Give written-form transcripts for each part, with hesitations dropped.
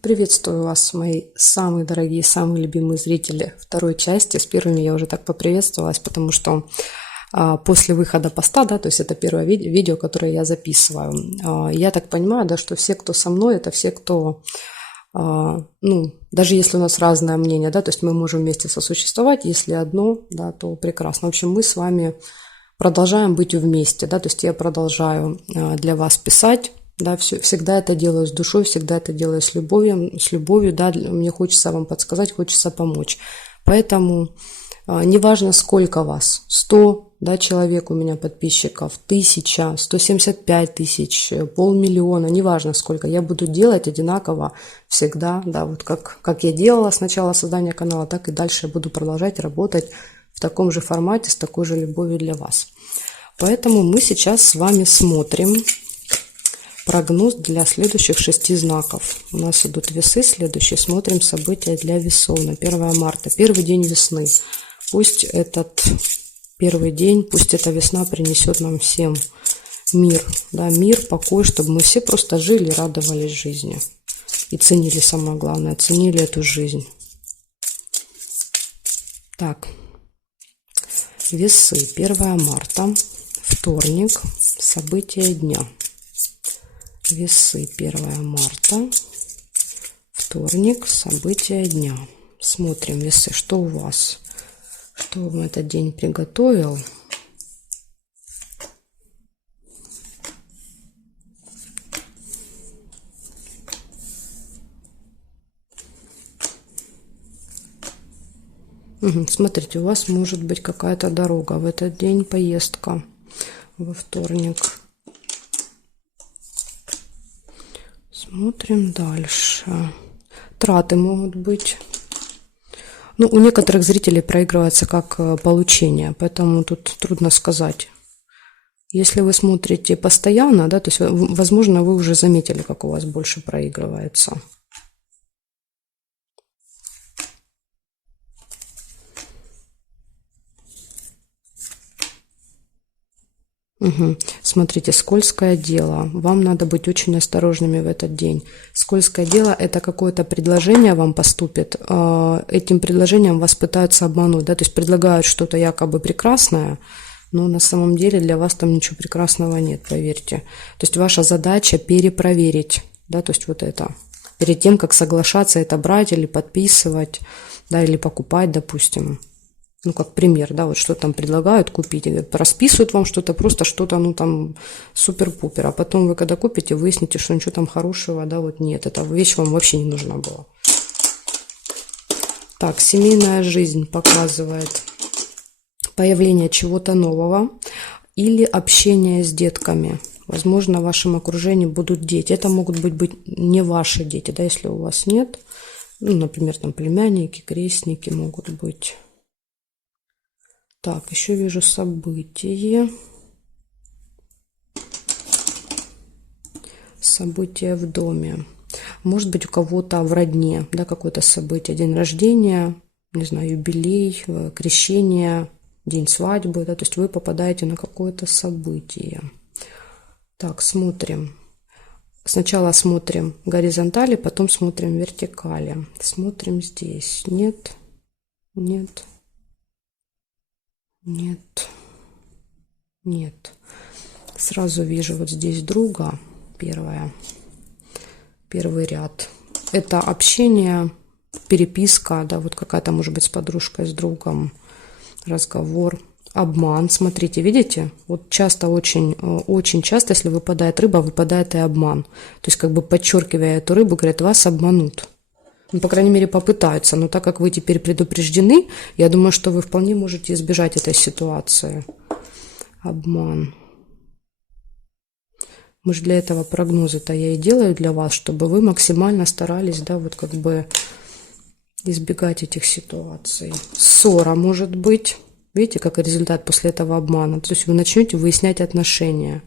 Приветствую вас, мои самые дорогие, самые любимые зрители второй части. С первыми я уже так поприветствовалась, потому что после выхода поста, да, то есть это первое видео, которое я записываю, я так понимаю, да, что все, кто со мной, это все, кто, даже если у нас разное мнение, да, то есть мы можем вместе сосуществовать, если одно, да, то прекрасно. В общем, мы с вами продолжаем быть вместе, да, то есть я продолжаю для вас писать. Да, всегда это делаю с душой, всегда это делаю с любовью, да, мне хочется вам подсказать, хочется помочь. Поэтому неважно, сколько вас, 100, да, человек у меня подписчиков, 1000, 175 тысяч, 500 000, неважно сколько, я буду делать одинаково всегда, да, вот как я делала с начала создания канала, так и дальше я буду продолжать работать в таком же формате, с такой же любовью для вас. Поэтому мы сейчас с вами смотрим прогноз для следующих 6 знаков. У нас идут весы следующие. Смотрим события для весов на 1 марта. Первый день весны. Пусть этот первый день, пусть эта весна принесет нам всем мир. Да, мир, покой, чтобы мы все просто жили, радовались жизни. И ценили, самое главное, ценили эту жизнь. Так. Весы. 1 марта. Вторник. События дня. Весы, 1 марта, вторник, события дня. Смотрим весы, что у вас, что вам этот день приготовил. Смотрите, у вас может быть какая-то дорога в этот день, поездка во вторник. Смотрим дальше. Траты могут быть. У некоторых зрителей проигрывается как получение, поэтому тут трудно сказать. Если вы смотрите постоянно, да, то есть, возможно, вы уже заметили, как у вас больше проигрывается. Смотрите, скользкое дело. Вам надо быть очень осторожными в этот день. Скользкое дело – это какое-то предложение вам поступит. Этим предложением вас пытаются обмануть. Да? То есть предлагают что-то якобы прекрасное, но на самом деле для вас там ничего прекрасного нет, поверьте. То есть ваша задача перепроверить. Да? То есть вот это. Перед тем, как соглашаться это брать или подписывать, да, или покупать, допустим. Как пример, да, вот что там предлагают купить, расписывают вам что-то, просто что-то, там супер-пупер, а потом вы когда купите, выясните, что ничего там хорошего, да, вот нет, эта вещь вам вообще не нужна была. Так, семейная жизнь показывает появление чего-то нового или общение с детками. Возможно, в вашем окружении будут дети. Это могут быть не ваши дети, да, если у вас нет. Например, там племянники, крестники могут быть. Так, еще вижу событие. Событие в доме. Может быть, у кого-то в родне, да, какое-то событие. День рождения, не знаю, юбилей, крещение, день свадьбы. Да, то есть вы попадаете на какое-то событие. Так, смотрим. Сначала смотрим горизонтали, потом смотрим вертикали. Смотрим здесь. Нет, нет. Нет, нет. Сразу вижу вот здесь друга, первый ряд. Это общение, переписка, да, вот какая-то, может быть, с подружкой, с другом, разговор, обман. Смотрите, видите? Вот часто, очень часто, если выпадает рыба, выпадает и обман. То есть, как бы подчеркивая эту рыбу, говорят, вас обманут. По крайней мере, попытаются. Но так как вы теперь предупреждены, я думаю, что вы вполне можете избежать этой ситуации. Обман. Может, для этого прогнозы-то я и делаю для вас, чтобы вы максимально старались, да, вот как бы избегать этих ситуаций. Ссора может быть. Видите, как результат после этого обмана. То есть вы начнете выяснять отношения.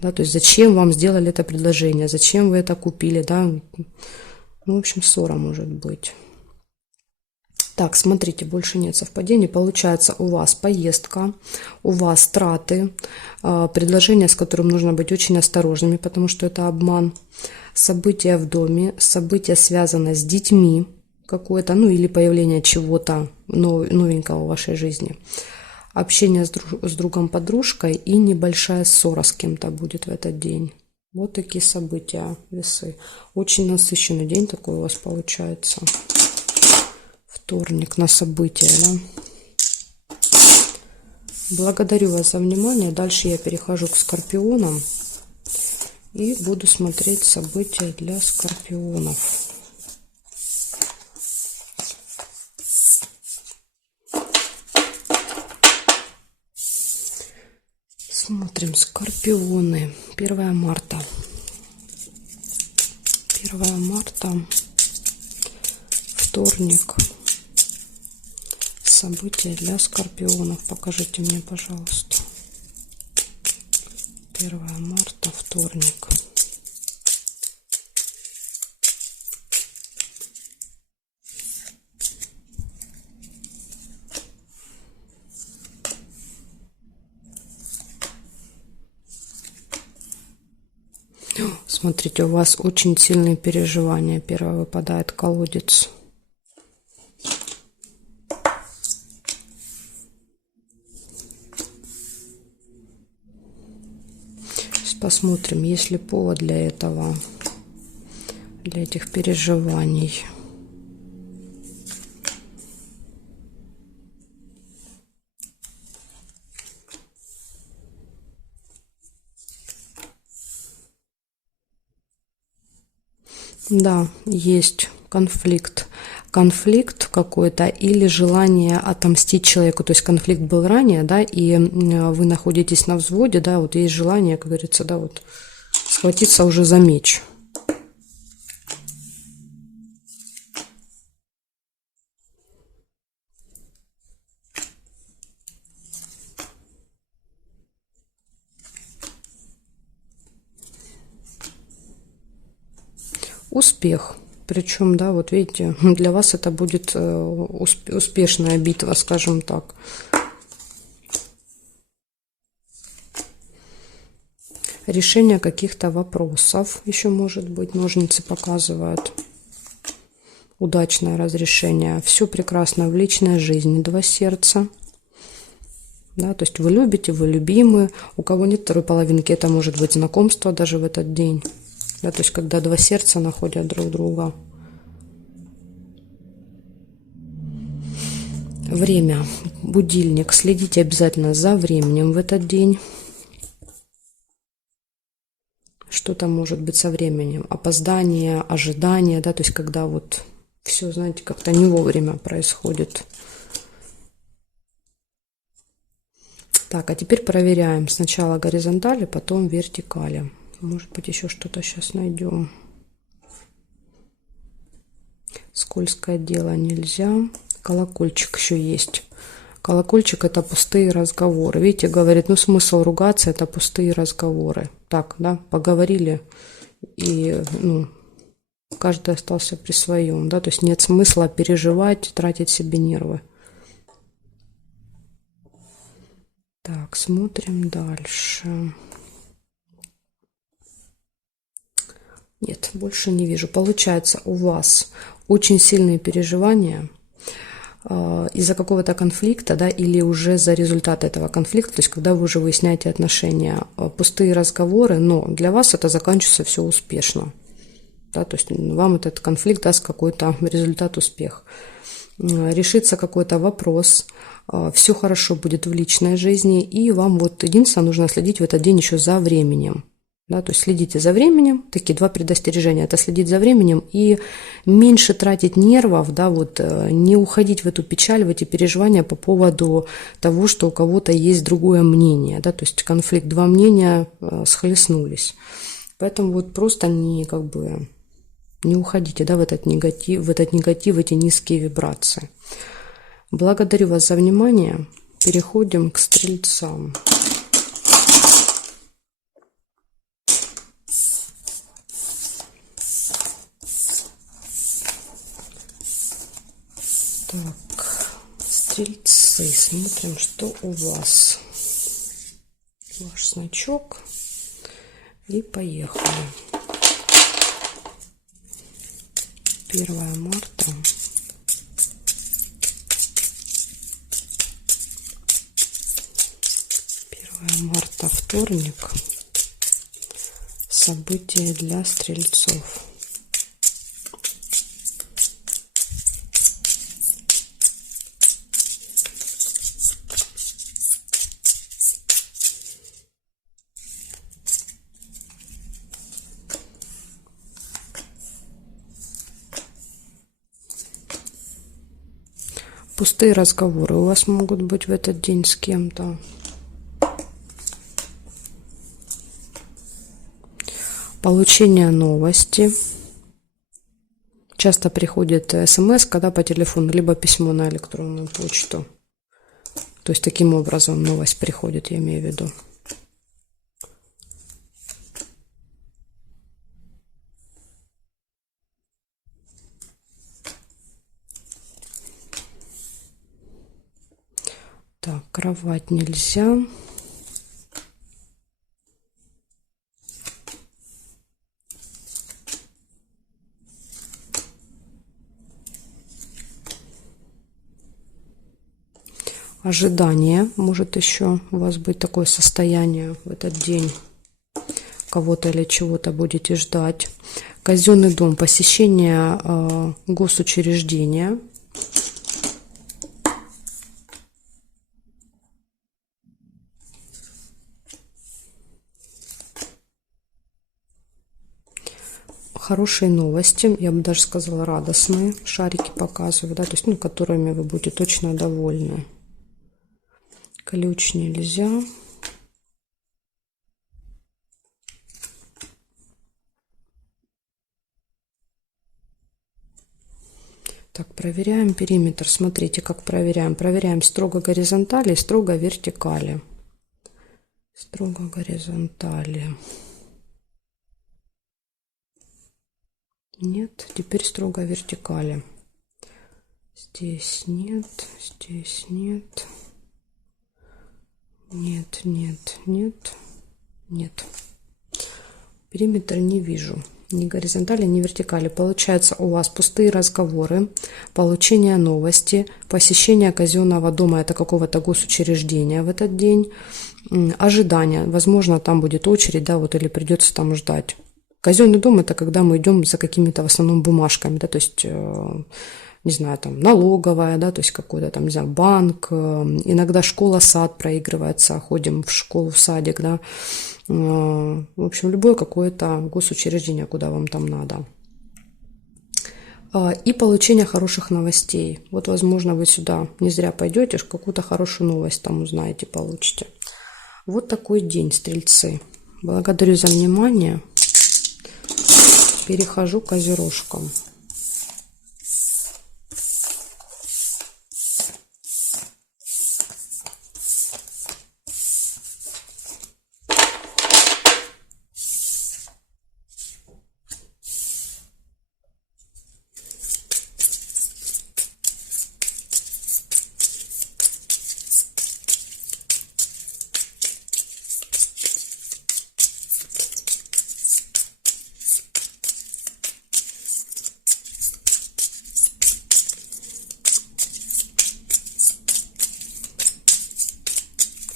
Да, то есть зачем вам сделали это предложение, зачем вы это купили, да. В общем, ссора может быть. Так, смотрите, больше нет совпадений. Получается, у вас поездка, у вас траты, предложение, с которым нужно быть очень осторожными, потому что это обман. События в доме, события связаны с детьми какое-то, ну или появление чего-то новенького в вашей жизни. Общение с другом, подружкой и небольшая ссора с кем-то будет в этот день. Вот такие события, весы. Очень насыщенный день такой у вас получается. Вторник на события, да? Благодарю вас за внимание. Дальше я перехожу к скорпионам и буду смотреть события для скорпионов. Смотрим, скорпионы. 1 марта. 1 марта. Вторник. События для скорпионов. Покажите мне, пожалуйста. 1 марта, вторник. Смотрите, у вас очень сильные переживания. Первое выпадает колодец. Посмотрим, есть ли повод для этого, для этих переживаний. Да, есть конфликт. Конфликт какой-то или желание отомстить человеку. То есть конфликт был ранее, да, и вы находитесь на взводе, да, вот есть желание, как говорится, да, вот схватиться уже за меч. Успех. Причем, да, вот видите, для вас это будет успешная битва, скажем так. Решение каких-то вопросов еще может быть. Ножницы показывают. Удачное разрешение. Все прекрасно в личной жизни. 2 сердца. Да, то есть вы любите, вы любимы. У кого нет второй половинки, это может быть знакомство даже в этот день. Да, то есть когда 2 сердца находят друг друга. Время. Будильник. Следите обязательно за временем в этот день. Что-то может быть со временем. Опоздание, ожидание, да, то есть когда вот все, знаете, как-то не вовремя происходит. Так, а теперь проверяем сначала горизонтали, потом вертикали. Может быть, еще что-то сейчас найдем. Скользкое дело нельзя. Колокольчик еще есть. Колокольчик — это пустые разговоры. Видите, говорит, ну смысл ругаться — это пустые разговоры. Так, да, поговорили, и ну, каждый остался при своем, да, то есть нет смысла переживать, тратить себе нервы. Так, смотрим дальше. Нет, больше не вижу. Получается, у вас очень сильные переживания из-за какого-то конфликта, да, или уже за результат этого конфликта, то есть когда вы уже выясняете отношения, пустые разговоры, но для вас это заканчивается все успешно, да, то есть вам этот конфликт даст какой-то результат, успех. Решится какой-то вопрос, все хорошо будет в личной жизни, и вам вот единственное нужно следить в этот день еще за временем. Да, то есть следите за временем, такие 2 предостережения, это следить за временем и меньше тратить нервов, да, вот не уходить в эту печаль, в эти переживания по поводу того, что у кого-то есть другое мнение, да, то есть конфликт, 2 мнения схлестнулись. Поэтому вот просто не уходите, да, в этот негатив, в эти низкие вибрации. Благодарю вас за внимание. Переходим к стрельцам. Так, Стрельцы, смотрим, что у вас. Ваш значок. И поехали. 1 марта. 1 марта, вторник. События для стрельцов. Пустые разговоры у вас могут быть в этот день с кем-то. Получение новости. Часто приходит смс, когда по телефону, либо письмо на электронную почту. То есть таким образом новость приходит, я имею в виду. Так, кровать нельзя. Ожидание. Может еще у вас быть такое состояние в этот день. Кого-то или чего-то будете ждать. Казенный дом. Посещение госучреждения. Хорошие новости, я бы даже сказала радостные, шарики показываю, да, то есть, ну, которыми вы будете точно довольны. Ключ нельзя. Так, проверяем периметр. Смотрите, как проверяем. Проверяем строго горизонтали и строго вертикали. Строго горизонтали. Нет, теперь строго вертикали. Здесь нет, здесь нет. Нет, нет, нет, нет. Периметр не вижу. Ни горизонтали, ни вертикали. Получается, у вас пустые разговоры, получение новости, посещение казенного дома, это какого-то госучреждения в этот день, ожидание. Возможно, там будет очередь, да, вот, или придется там ждать. Казенный дом — это когда мы идем за какими-то в основном бумажками, да, то есть, не знаю, там налоговая, да, то есть какой-то там, не знаю, банк, иногда школа, сад проигрывается, ходим в школу, в садик, да, в общем, любое какое-то госучреждение, куда вам там надо. И получение хороших новостей. Вот, возможно, вы сюда не зря пойдете, какую-то хорошую новость там узнаете, получите. Вот такой день, стрельцы. Благодарю за внимание. Перехожу к козерожкам.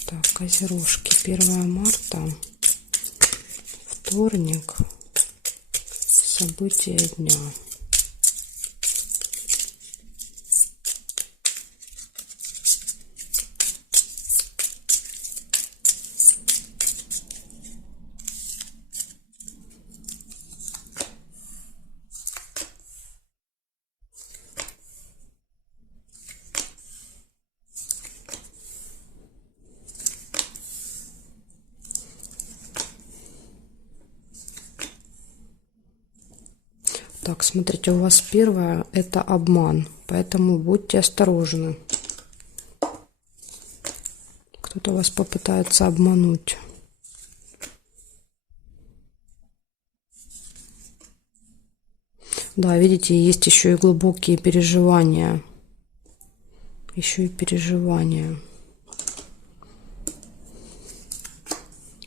Так, козерожки. 1 марта, вторник, события дня. Так, смотрите, у вас первое — это обман, поэтому будьте осторожны. Кто-то вас попытается обмануть. Да, видите, есть еще и глубокие переживания. еще и переживания.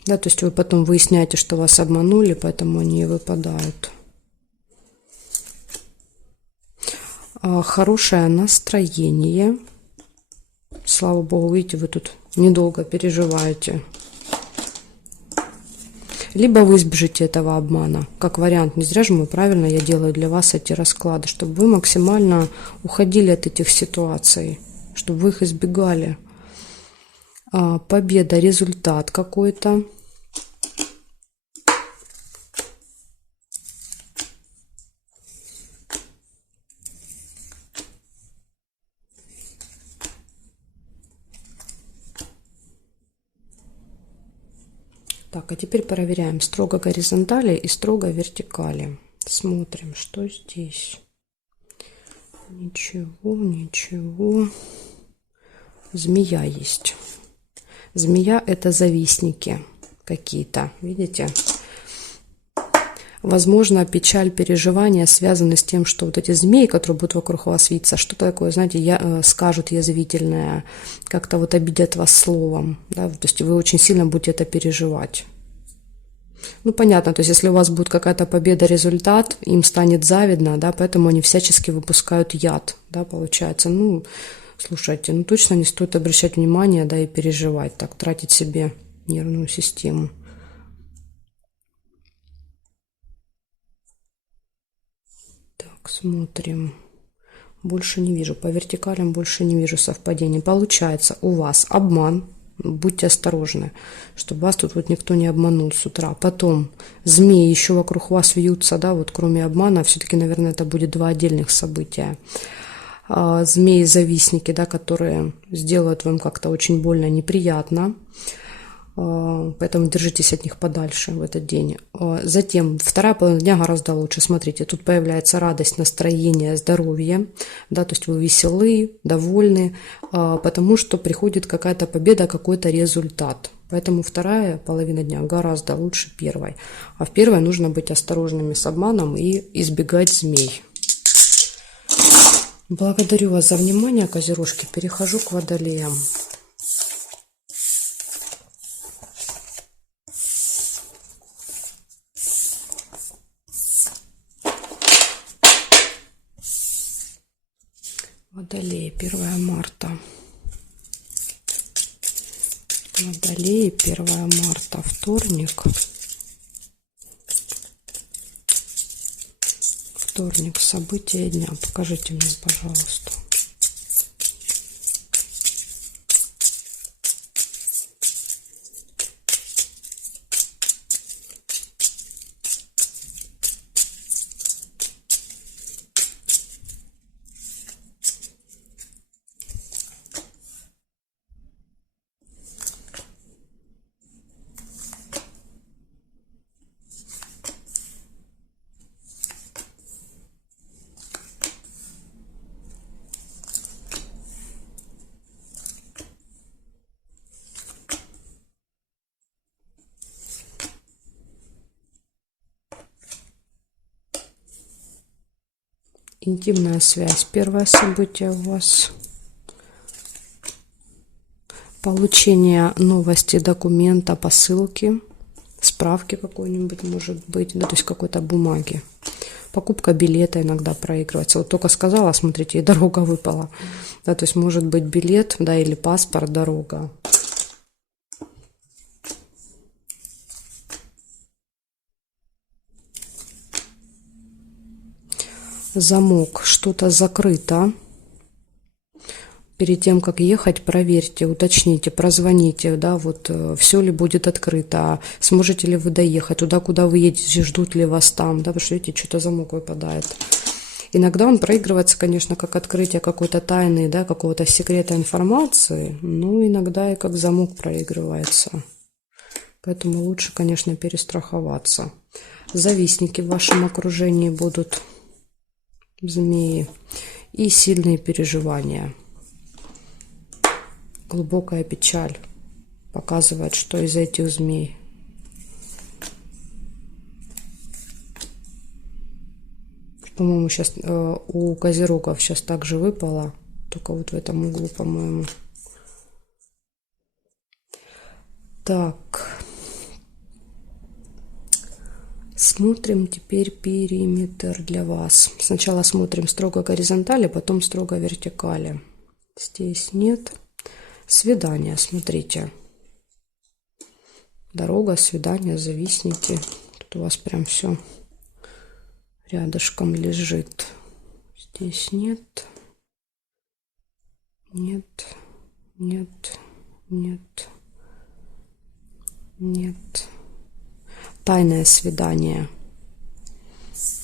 Да, то есть вы потом выясняете, что вас обманули, поэтому они и выпадают. Хорошее настроение. Слава богу, видите, вы тут недолго переживаете. Либо вы избежите этого обмана. Как вариант, не зря же правильно я делаю для вас эти расклады, чтобы вы максимально уходили от этих ситуаций, чтобы вы их избегали. Победа, результат какой-то. Так, а теперь проверяем строго горизонтали и строго вертикали. Смотрим, что здесь. Ничего, ничего. Змея есть. Змея – это завистники какие-то, видите? Возможно, печаль, переживания связаны с тем, что вот эти змеи, которые будут вокруг вас виться, что-то такое, знаете, скажут язвительное, как-то вот обидят вас словом, да, то есть вы очень сильно будете это переживать. Ну, понятно, то есть если у вас будет какая-то победа, результат, им станет завидно, да, поэтому они всячески выпускают яд, да, получается. Ну, слушайте, ну точно не стоит обращать внимание, да, и переживать, так, тратить себе нервную систему. Смотрим. Больше не вижу. По вертикалям больше не вижу совпадений. Получается, у вас обман. Будьте осторожны, чтобы вас тут вот никто не обманул с утра. Потом змеи еще вокруг вас вьются, да, вот кроме обмана. Все-таки, наверное, это будет два отдельных события. Змеи-завистники, да, которые сделают вам как-то очень больно, неприятно. Поэтому держитесь от них подальше в этот день. Затем вторая половина дня гораздо лучше. Смотрите, тут появляется радость, настроение, здоровье. Да, то есть вы веселы, довольны, потому что приходит какая-то победа, какой-то результат. Поэтому вторая половина дня гораздо лучше первой. А в первой нужно быть осторожными с обманом и избегать змей. Благодарю вас за внимание, козерожки. Перехожу к водолеям. Водолей, 1 марта. Водолей, 1 марта, вторник. Вторник, события дня. Покажите мне, пожалуйста. Интимная связь. Первое событие у вас. Получение новости, документа, посылки, справки какой-нибудь может быть, да, то есть какой-то бумаги. Покупка билета иногда проигрывается. Вот только сказала, смотрите, и дорога выпала. Да, то есть может быть билет, да, или паспорт, дорога. Замок, что-то закрыто. Перед тем, как ехать, проверьте, уточните, прозвоните, да, вот все ли будет открыто, сможете ли вы доехать туда, куда вы едете, ждут ли вас там, да, потому что, видите, что-то замок выпадает. Иногда он проигрывается, конечно, как открытие какой-то тайны, да, какого-то секрета информации, но иногда и как замок проигрывается. Поэтому лучше, конечно, перестраховаться. Завистники в вашем окружении будут, змеи, и сильные переживания. Глубокая печаль показывает, что из этих змей. По-моему, сейчас у козерогов сейчас также выпало только вот в этом углу, по-моему. Так. Смотрим теперь периметр для вас. Сначала смотрим строго горизонтали, потом строго вертикали. Здесь нет. Свидание, смотрите. Дорога, свидание, зависники. Тут у вас прям все рядышком лежит. Здесь нет. Нет. Нет. Нет. Нет. Тайное свидание.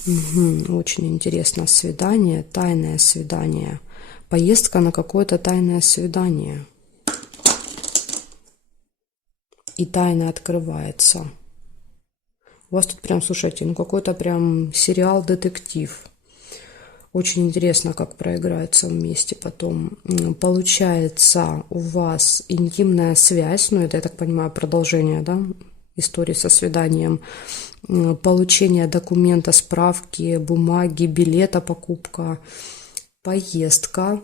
Угу, очень интересно. Свидание, тайное свидание. Поездка на какое-то тайное свидание. И тайна открывается. У вас тут прям, слушайте, ну какой-то прям сериал-детектив. Очень интересно, как проиграется вместе потом. Получается у вас интимная связь, ну это, я так понимаю, продолжение, да, истории со свиданием. Получение документа, справки, бумаги, билета, покупка, поездка,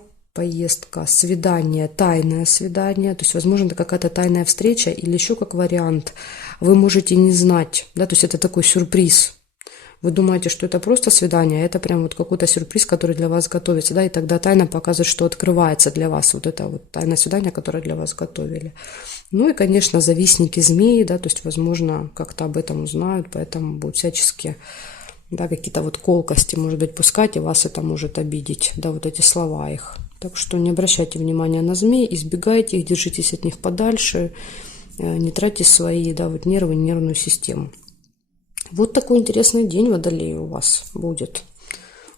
свидание, тайное свидание. То есть, возможно, это какая-то тайная встреча или еще как вариант. Вы можете не знать, да, то есть это такой сюрприз. Вы думаете, что это просто свидание, а это прям вот какой-то сюрприз, который для вас готовится, да, и тогда тайна показывает, что открывается для вас вот это вот тайное свидание, которое для вас готовили. Ну и, конечно, завистники змеи, да, то есть, возможно, как-то об этом узнают, поэтому будут всячески, да, какие-то вот колкости, может быть, пускать, и вас это может обидеть, да, вот эти слова их. Так что не обращайте внимания на змей, избегайте их, держитесь от них подальше, не тратьте свои, да, вот нервы, нервную систему. Вот такой интересный день, Водолей, у вас будет.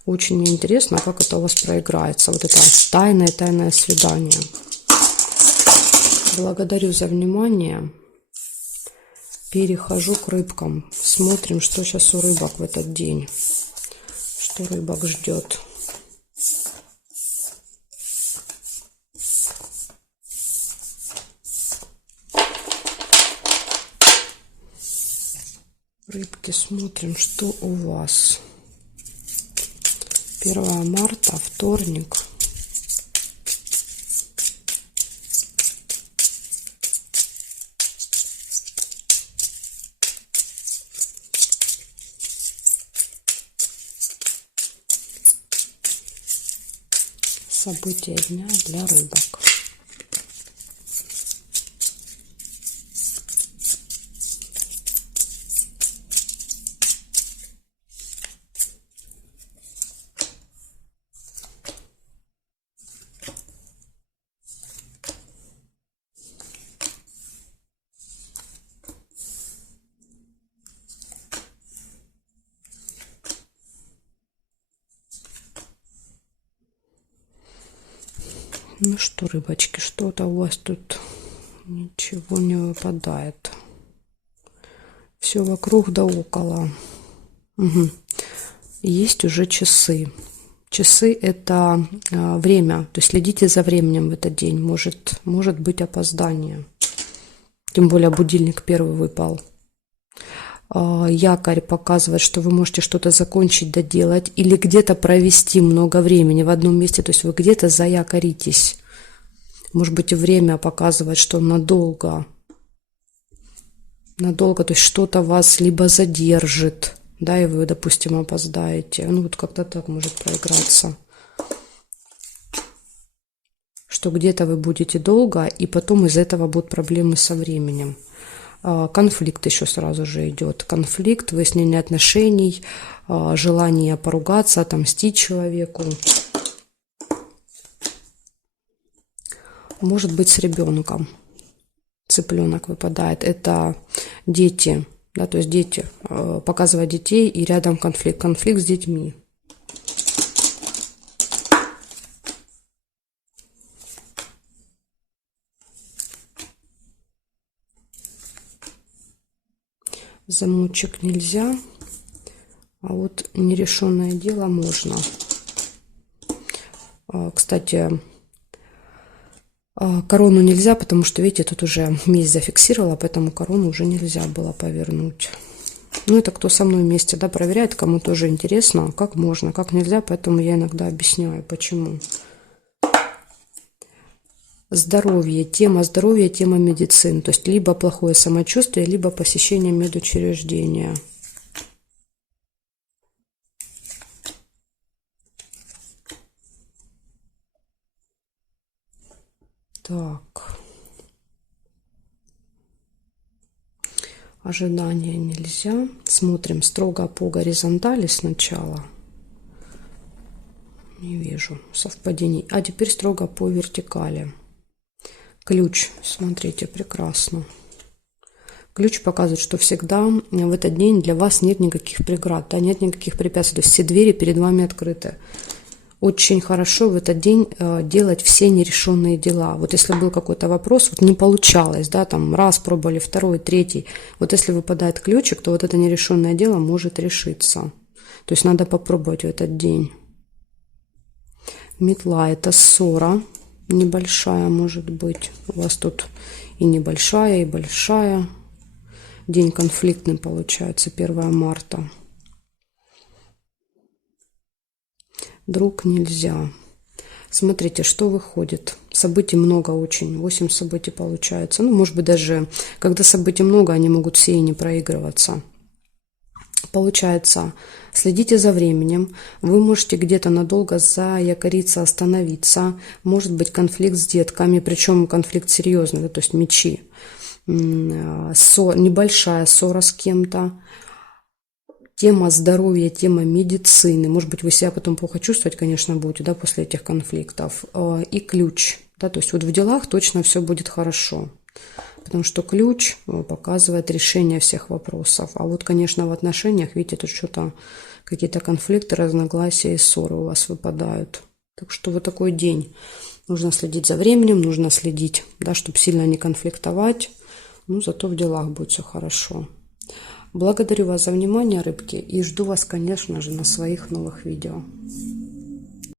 Очень мне интересно, как это у вас проиграется. Вот это тайное свидание. Благодарю за внимание. Перехожу к рыбкам. Смотрим, что сейчас у рыбок в этот день. Что рыбок ждет. Рыбки, смотрим, что у вас. 1 марта, вторник. События дня для рыбок. Ну что, рыбочки, что-то у вас тут ничего не выпадает. Все вокруг да около. Угу. Есть уже часы. Часы – это время. То есть следите за временем в этот день. Может быть опоздание. Тем более будильник первый выпал. Якорь показывает, что вы можете что-то закончить, доделать или где-то провести много времени в одном месте, то есть вы где-то заякоритесь. Может быть, и время показывает, что надолго, то есть что-то вас либо задержит, да, и вы, допустим, опоздаете. Ну, вот как-то так может проиграться. Что где-то вы будете долго, и потом из этого будут проблемы со временем. Конфликт еще сразу же идет. Конфликт, выяснение отношений, желание поругаться, отомстить человеку. Может быть, с ребенком. Цыпленок выпадает. Это дети. Да, то есть дети. Показывать детей и рядом конфликт. Конфликт с детьми. Замочек нельзя, а вот нерешенное дело можно. Кстати, корону нельзя, потому что, видите, тут уже месть зафиксировала, поэтому корону уже нельзя было повернуть. Ну, это кто со мной вместе, да, проверяет, кому тоже интересно, как можно, как нельзя, поэтому я иногда объясняю, почему. здоровья, тема медицины. То есть либо плохое самочувствие, либо посещение медучреждения. Так. Ожидания нельзя. Смотрим строго по горизонтали сначала. Не вижу совпадений. А теперь строго по вертикали. Ключ. Смотрите, прекрасно. Ключ показывает, что всегда в этот день для вас нет никаких преград, да, нет никаких препятствий. То есть все двери перед вами открыты. Очень хорошо в этот день делать все нерешенные дела. Вот если был какой-то вопрос, вот не получалось, да, там раз пробовали, второй, третий. Вот если выпадает ключик, то вот это нерешенное дело может решиться. То есть надо попробовать в этот день. Метла – это ссора небольшая, может быть. У вас тут и небольшая, и большая. День конфликтный получается, 1 марта. Друг нельзя. Смотрите, что выходит. Событий много очень. 8 событий получается. Ну, может быть, даже когда событий много, они могут все и не проигрываться. Получается, следите за временем. Вы можете где-то надолго заякориться, остановиться. Может быть конфликт с детками, причем конфликт серьезный, да, то есть мечи. Небольшая ссора с кем-то. Тема здоровья, тема медицины. Может быть, вы себя потом плохо чувствовать, конечно, будете, да, после этих конфликтов. И ключ. Да, то есть вот в делах точно все будет хорошо. Потому что ключ показывает решение всех вопросов. А вот, конечно, в отношениях, видите, тут что-то, какие-то конфликты, разногласия и ссоры у вас выпадают. Так что вот такой день. Нужно следить за временем, нужно следить, да, чтобы сильно не конфликтовать. Ну, зато в делах будет все хорошо. Благодарю вас за внимание, рыбки, и жду вас, конечно же, на своих новых видео.